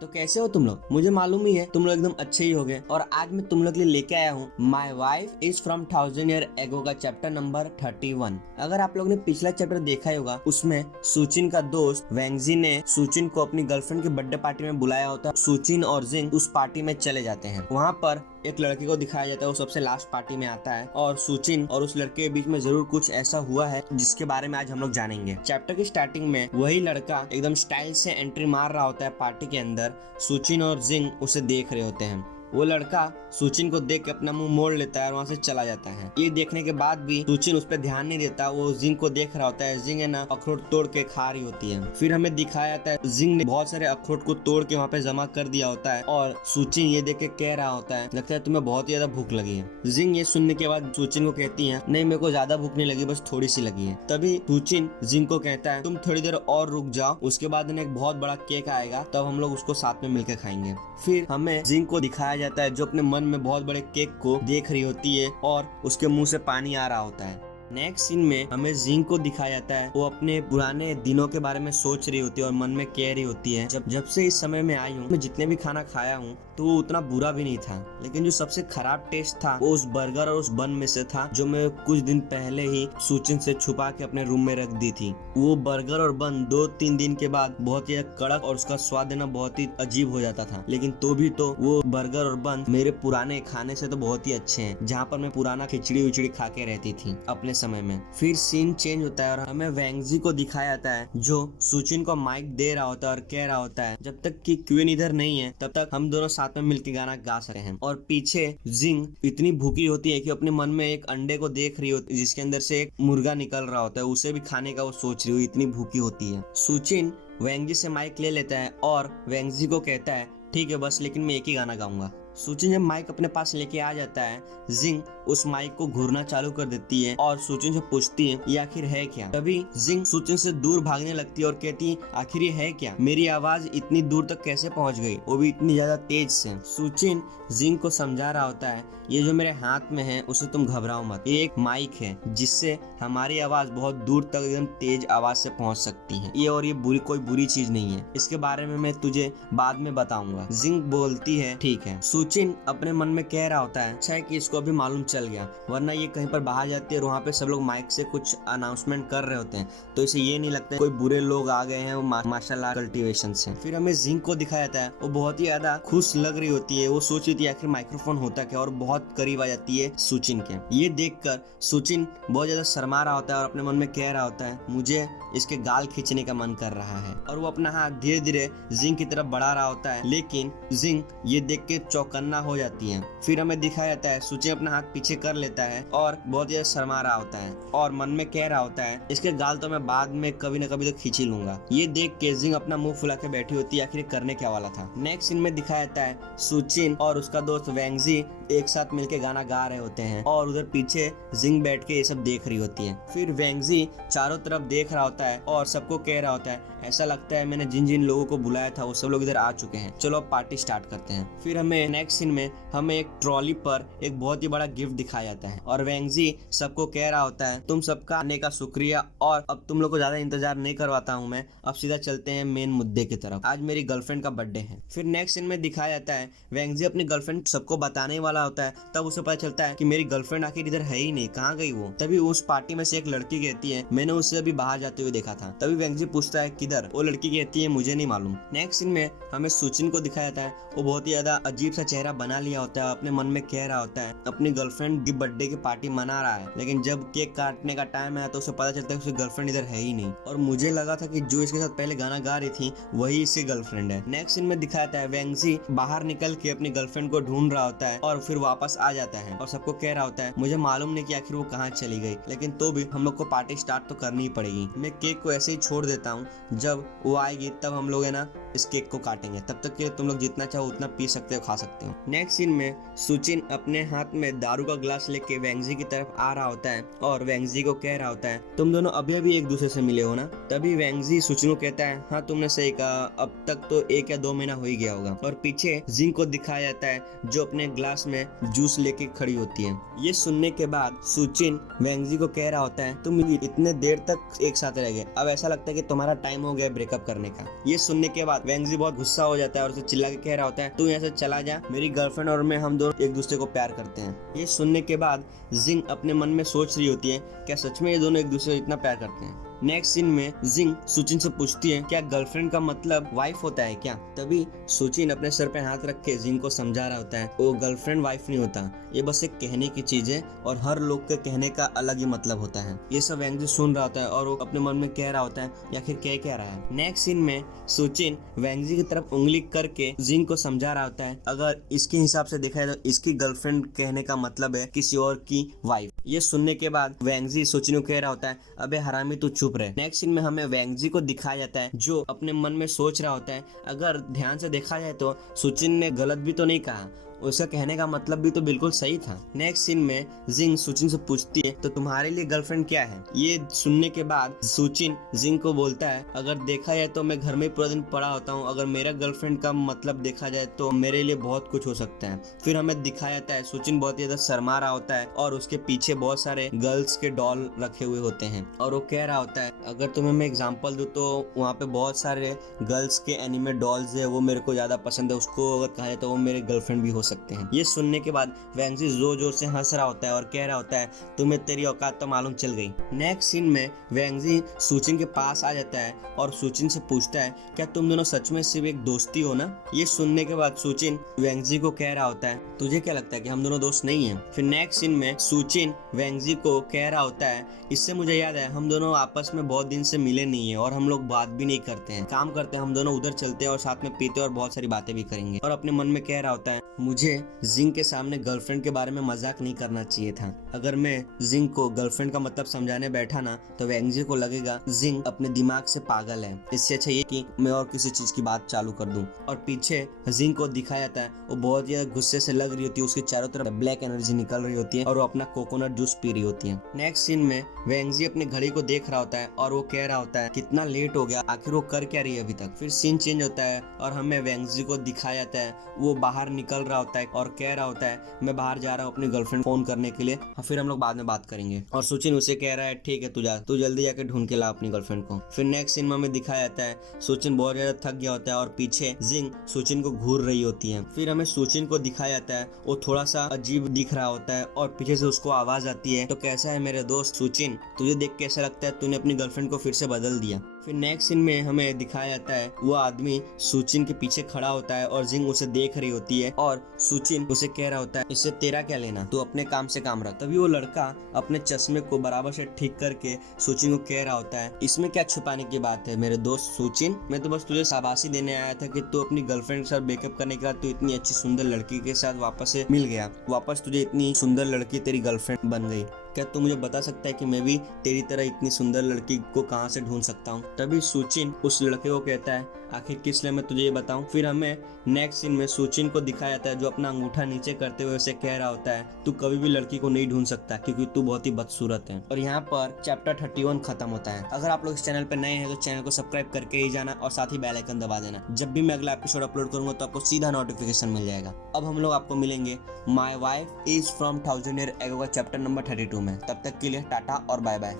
तो कैसे हो तुम लोग? मुझे मालूम ही है तुम लोग एकदम अच्छे ही होगे। और आज मैं तुम लोग के लिए लेके आया हूँ my wife is from 1000 year ago का चैप्टर नंबर 31। अगर आप लोग ने पिछला चैप्टर देखा ही होगा, उसमें सुचिन का दोस्त वेंगजी ने सुचिन को अपनी गर्लफ्रेंड की बर्थडे पार्टी में बुलाया होता है। सुचिन और जिंग उस पार्टी में चले जाते हैं। वहाँ पर एक लड़की को दिखाया जाता है, वो सबसे लास्ट पार्टी में आता है और सुचिन और उस लड़के के बीच में जरूर कुछ ऐसा हुआ है जिसके बारे में आज हम लोग जानेंगे। चैप्टर की स्टार्टिंग में वही लड़का एकदम स्टाइल से एंट्री मार रहा होता है पार्टी के अंदर। सुचिन और जिंग उसे देख रहे होते हैं। वो लड़का सुचिन को देख के अपना मुंह मोड़ लेता है और वहाँ से चला जाता है। ये देखने के बाद भी सुचिन उस पर ध्यान नहीं देता, वो जिंग को देख रहा होता है। जिंग है ना अखरोट तोड़ के खा रही होती है। फिर हमें दिखाया जाता है जिंग ने बहुत सारे अखरोट को तोड़ के वहाँ पे जमा कर दिया होता है और सुचिन ये देख के कह रहा होता है, लगता है तुम्हें बहुत ही ज्यादा भूख लगी है। जिंग ये सुनने के बाद सुचिन को कहती है, नहीं मेरे को ज्यादा भूख नहीं लगी, बस थोड़ी सी लगी है। तभी सुचिन जिंग को कहता है, तुम थोड़ी देर और रुक जाओ, उसके बाद एक बहुत बड़ा केक आएगा, तब हम लोग उसको साथ में मिलकर खाएंगे। फिर हमें जिंग को दिखाया जाता है जो अपने मन में बहुत बड़े केक को देख रही होती है और उसके मुंह से पानी आ रहा होता है। नेक्स्ट सीन में हमें जिंग को दिखाया जाता है, वो अपने पुराने दिनों के बारे में सोच रही होती है और मन में कह रही होती है, जब से इस समय में आई हूँ, मैं जितने भी खाना खाया हूँ तो वो उतना बुरा भी नहीं था, लेकिन जो सबसे खराब टेस्ट था वो उस बर्गर और उस बन में से था जो मैं कुछ दिन पहले ही सुचिन से छुपा के अपने रूम में रख दी थी। वो बर्गर और बन 2-3 दिन के बाद बहुत ही कड़क और उसका स्वाद देना बहुत ही अजीब हो जाता था, लेकिन तो भी तो वो बर्गर और बन मेरे पुराने खाने से तो बहुत ही अच्छे हैं, जहाँ पर मैं पुराना खिचड़ी उचड़ी खा के रहती थी अपने समय में। फिर सीन चेंज होता है और हमें वेंगजी को दिखाया जाता है जो सुचिन को माइक दे रहा होता है और कह रहा होता है, जब तक कि क्वीन इधर नहीं है तब तक हम दोनों साथ में मिलके गाना गा सकते हैं। और पीछे जिंग इतनी भूखी होती है कि अपने मन में एक अंडे को देख रही होती है जिसके अंदर से एक मुर्गा निकल रहा होता है, उसे भी खाने का वो सोच रही हो, इतनी भूखी होती है। सुचिन वेंगजी से माइक ले लेता है और वेंगजी को कहता है, ठीक है बस, लेकिन मैं एक ही गाना गाऊंगा। सुचिन जब माइक अपने पास लेके आ जाता है, जिंग उस माइक को घूरना चालू कर देती है और सुचिन से पूछती है ये आखिर है क्या। तभी जिंग सुचिन से दूर भागने लगती है और कहती है, आखिर ये है क्या, मेरी आवाज इतनी दूर तक कैसे पहुंच गई, वो भी इतनी ज्यादा तेज से। सुचिन जिंग को समझा रहा होता है, ये जो मेरे हाथ में है उसे तुम घबराओ मत, ये एक माइक है जिससे हमारी आवाज बहुत दूर तक एकदम तेज आवाज से पहुंच सकती है, ये और ये कोई बुरी चीज नहीं है, इसके बारे में मैं तुझे बाद में बताऊंगा। जिंग बोलती है ठीक है। सुचिन अपने मन में कह रहा होता है, अच्छा है कि इसको अभी मालूम चल गया, वरना ये कहीं पर बाहर जाती है और वहाँ पे सब लोग माइक से कुछ अनाउंसमेंट कर रहे होते हैं तो इसे ये नहीं लगता है कोई बुरे लोग आ गए हैं मार्शल आर्ट कल्टीवेशन से। फिर हमें जिंग को दिखाया जाता है, वो बहुत ही ज्यादा खुश लग रही होती है, वो सोच रही थी आखिर माइक्रोफोन होता क्या, और बहुत करीब आ जाती है सुचिन के। ये देखकर सुचिन बहुत ज्यादा शर्मा रहा होता है और अपने मन में कह रहा होता है, मुझे इसके गाल खींचने का मन कर रहा है, और वो अपना हाथ धीरे धीरे जिंग की तरफ बढ़ा रहा होता है, लेकिन जिंग ये देख के चौकन्ना हो जाती है। फिर हमें दिखाया जाता है सुचिन अपना हाथ पीछे कर लेता है और बहुत ही शर्मा रहा होता है और मन में कह रहा होता है, इसके गाल तो मैं बाद में कभी न कभी तो खींच ही लूंगा। ये देख के जिंग अपना मुंह फुला के बैठी होती है, आखिर करने क्या वाला था। नेक्स्ट सीन में दिखाया जाता है सुचिन और उसका दोस्त वेंगजी एक साथ मिलके गाना गा रहे होते हैं और उधर पीछे जिंग बैठ के ये सब देख रही होती है। फिर वेंगजी चारों तरफ देख रहा होता है और सबको कह रहा होता है, ऐसा लगता है मैंने जिन जिन लोगों को बुलाया था वो सब लोग इधर आ चुके हैं, चलो अब पार्टी स्टार्ट करते हैं। फिर हमें नेक्स्ट सीन में हमें एक ट्रॉली पर एक बहुत ही बड़ा गिफ्ट दिखाया जाता है और वेंगजी सबको कह रहा होता है, तुम सबका आने का शुक्रिया, और अब तुम लोग को ज्यादा इंतजार नहीं करवाता हूँ मैं, अब सीधा चलते हैं मेन मुद्दे की तरफ, आज मेरी गर्लफ्रेंड का बर्थडे है। फिर नेक्स्ट सीन में दिखाया जाता है वेंगजी अपनी गर्लफ्रेंड सबको बताने वाला होता है, तब उसे पता चलता है कि मेरी गर्लफ्रेंड आखिर इधर है ही नहीं, कहाँ गई वो। तभी उस पार्टी में से एक लड़की कहती है, मैंने उसे अभी बाहर जाते हुए देखा था। तभी वेंगजी पूछता है किधर, वो लड़की कहती है मुझे नहीं मालूम। नेक्स्ट सीन में हमें सुचिन को दिखाया जाता है, वो बहुत ही ज्यादा अजीब सा चेहरा बना लिया होता है, अपने मन में कह रहा होता है अपनी गर्लफ्रेंड की बर्थडे की पार्टी मना रहा है, लेकिन जब केक काटने का टाइम है तो उसे पता चलता है उसकी गर्लफ्रेंड इधर है ही नहीं, और मुझे लगा था कि जो इसके साथ पहले गाना गा रही थी वही इसकी गर्लफ्रेंड है। नेक्स्ट सीन में दिखाता है वेंगजी बाहर निकल के अपनी गर्लफ्रेंड को ढूंढ रहा होता है और फिर वापस आ जाता है और सबको कह रहा होता है, मुझे मालूम नहीं कि आखिर वो कहाँ चली गई, लेकिन तो भी हम लोग को पार्टी स्टार्ट तो करनी ही पड़ेगी, मैं केक को ऐसे ही छोड़ देता हूँ, जब वो आएगी तब हम लोग है ना इस केक को काटेंगे, तब तक के तुम लोग जितना चाहो उतना पी सकते हो, खा सकते हो। नेक्स्ट सीन में सुचिन अपने हाथ में दारू का ग्लास लेके वेंगजी की तरफ आ रहा होता है और वेंगजी को कह रहा होता है, तुम दोनों अभी अभी एक दूसरे से मिले हो ना। तभी वेंगजी सुचिन को कहता है, हाँ तुमने सही कहा, अब तक तो 1 या 2 महीना हो ही गया होगा। और पीछे जिंग को दिखाया जाता है जो अपने ग्लास में जूस लेके खड़ी होती है। ये सुनने के बाद सुचिन वेंगजी को कह रहा होता है, तुम इतने देर तक एक साथ रह गए, अब ऐसा लगता है कि तुम्हारा टाइम हो गया ब्रेकअप करने का। ये सुनने के बाद बाद वेंगजी बहुत गुस्सा हो जाता है और उसे चिल्ला के कह रहा होता है, तू यहाँ से चला जा, मेरी गर्लफ्रेंड और मैं हम दोनों एक दूसरे को प्यार करते हैं। ये सुनने के बाद जिंग अपने मन में सोच रही होती है, क्या सच में ये दोनों एक दूसरे को इतना प्यार करते हैं। नेक्स्ट सीन में जिंग सुचिन से पूछती है, क्या गर्लफ्रेंड का मतलब वाइफ होता है क्या? तभी सुचिन अपने सर पे हाथ रख के जिंग को समझा रहा होता है, वो गर्लफ्रेंड वाइफ नहीं होता, ये बस एक कहने की चीज है और हर लोग के कहने का अलग ही मतलब होता है। ये सब वेंगजी सुन रहा होता है और वो अपने मन में कह रहा होता है, या फिर कह रहा है। नेक्स्ट सीन में सुचिन वेंगजी की तरफ उंगली करके जिंग को समझा रहा होता है, अगर इसके हिसाब से देखा जाए तो इसकी गर्लफ्रेंड कहने का मतलब है किसी और की वाइफ। ये सुनने के बाद वेंगजी सुचिन को कह रहा होता है, अबे हरामी तू चुप रहे। नेक्स्ट सीन में हमें वेंगजी को दिखाया जाता है जो अपने मन में सोच रहा होता है, अगर ध्यान से देखा जाए तो सुचिन ने गलत भी तो नहीं कहा, उसका कहने का मतलब भी तो बिल्कुल सही था। नेक्स्ट सीन में जिंग सुचिन से पूछती है, तो तुम्हारे लिए गर्लफ्रेंड क्या है? ये सुनने के बाद सुचिन जिंग को बोलता है, अगर देखा जाए तो मैं घर में पूरा दिन पड़ा होता हूँ, अगर मेरा गर्लफ्रेंड का मतलब देखा जाए तो मेरे लिए बहुत कुछ हो सकता है। फिर हमें दिखाया जाता है सुचिन बहुत ज्यादा शर्मा रहा होता है और उसके पीछे बहुत सारे गर्ल्स के डॉल रखे हुए होते हैं और वो कह रहा होता है, अगर तुम्हें मैं एग्जाम्पल दूं तो वहाँ पे बहुत सारे गर्ल्स के एनिमे डॉल्स है, वो मेरे को ज्यादा पसंद है, उसको अगर कहा जाए तो वो मेरे गर्लफ्रेंड भी हो सकते हैं। ये सुनने के बाद वेंगजी जोर जोर से हंस रहा होता है और कह रहा होता है, तुम्हें तेरी औकात तो मालूम चल गई। नेक्स्ट सीन में वेंगजी सुचिन के पास आ जाता है और सुचिन से पूछता है, क्या तुम दोनों सच में सिर्फ एक दोस्ती हो ना? ये सुनने के बाद सुचिन वेंगजी को कह रहा होता है, तुझे क्या लगता है कि हम दोनों दोस्त नहीं हैं? फिर नेक्स्ट सीन में सुचिन वेंगजी को कह रहा होता है, इससे मुझे याद है हम दोनों आपस में बहुत दिन से मिले नहीं है और हम लोग बात भी नहीं करते हैं, काम करते हैं हम दोनों उधर चलते हैं और साथ में पीते और बहुत सारी बातें भी करेंगे। और अपने मन में कह रहा होता है, मुझे जिंग के सामने गर्लफ्रेंड के बारे में मजाक नहीं करना चाहिए था। अगर मैं जिंग को गर्लफ्रेंड का मतलब समझाने बैठा ना तो वेंगजी को लगेगा जिंग अपने दिमाग से पागल है, इससे अच्छा ये कि मैं और किसी चीज की बात चालू कर दूं। और पीछे जिंग को दिखाया जाता है, वो बहुत ही गुस्से से लग रही होती है, उसके चारों तरफ ब्लैक एनर्जी निकल रही होती है और वो अपना कोकोनट जूस पी रही होती है। नेक्स्ट सीन में वेंगजी अपनी घड़ी को देख रहा होता है और वो कह रहा होता है, कितना लेट हो गया, आखिर वो कर क्या रही है अभी तक? फिर सीन चेंज होता है और हमें वेंगजी को दिखाया जाता है, वो बाहर निकल रहा होता है और कह रहा होता है, मैं बाहर जा रहा हूँ अपनी गर्लफ्रेंड फोन करने के लिए, फिर हम लोग बाद में बात करेंगे। और सुचिन उसे कह रहा है, ठीक है तू जा, तू जल्दी जाके ढूंढ के ला अपनी गर्लफ्रेंड को। फिर नेक्स्ट सीन में दिखाया जाता है सुचिन बहुत ज्यादा थक गया होता है और पीछे जिंग सुचिन को घूर रही होती है। फिर हमें सुचिन को दिखाया जाता है, वो थोड़ा सा अजीब दिख रहा होता है और पीछे से उसको आवाज आती है, तो कैसा है मेरे दोस्त सुचिन, तुझे देख के ऐसा लगता है तूने अपनी गर्लफ्रेंड को फिर से बदल दिया। फिर नेक्स्ट सीन में हमें दिखाया जाता है वो आदमी सुचिन के पीछे खड़ा होता है और जिंग उसे देख रही होती है और सुचिन उसे कह रहा होता है, इससे तेरा क्या लेना, तू अपने काम से काम रख। तभी वो लड़का अपने चश्मे को बराबर से ठीक करके सुचिन को कह रहा होता है, इसमें क्या छुपाने की बात है मेरे दोस्त सुचिन, मैं तो बस तुझे शाबाशी देने आया था कि तू अपनी गर्लफ्रेंड के साथ ब्रेकअप करने के बाद तू इतनी अच्छी सुंदर लड़की के साथ वापस से मिल गया, वापस तुझे इतनी सुंदर लड़की तेरी गर्लफ्रेंड बन गई। क्या तू मुझे बता सकता है कि मैं भी तेरी तरह इतनी सुंदर लड़की को कहाँ से ढूंढ सकता हूँ? तभी सुचिन उस लड़के को कहता है, आखिर किस लिए मैं तुझे ये बताऊं? फिर हमें नेक्स्ट सीन में सुचिन को दिखाया जाता है जो अपना अंगूठा नीचे करते हुए उसे कह रहा होता है, तू कभी भी लड़की को नहीं ढूंढ सकता क्योंकि तू बहुत ही बदसूरत है। और यहाँ पर चैप्टर 31 खत्म होता है। अगर आप लोग इस चैनल पर नए हैं तो चैनल को सब्सक्राइब करके ही जाना और साथ ही बेल आइकन दबा देना, जब भी मैं अगला एपिसोड अपलोड करूंगा तो आपको सीधा नोटिफिकेशन मिल जाएगा। अब हम लोग आपको मिलेंगे my wife is from 1000 year ago का चैप्टर नंबर 32 में। तब तक के लिए टाटा और बाय बाय।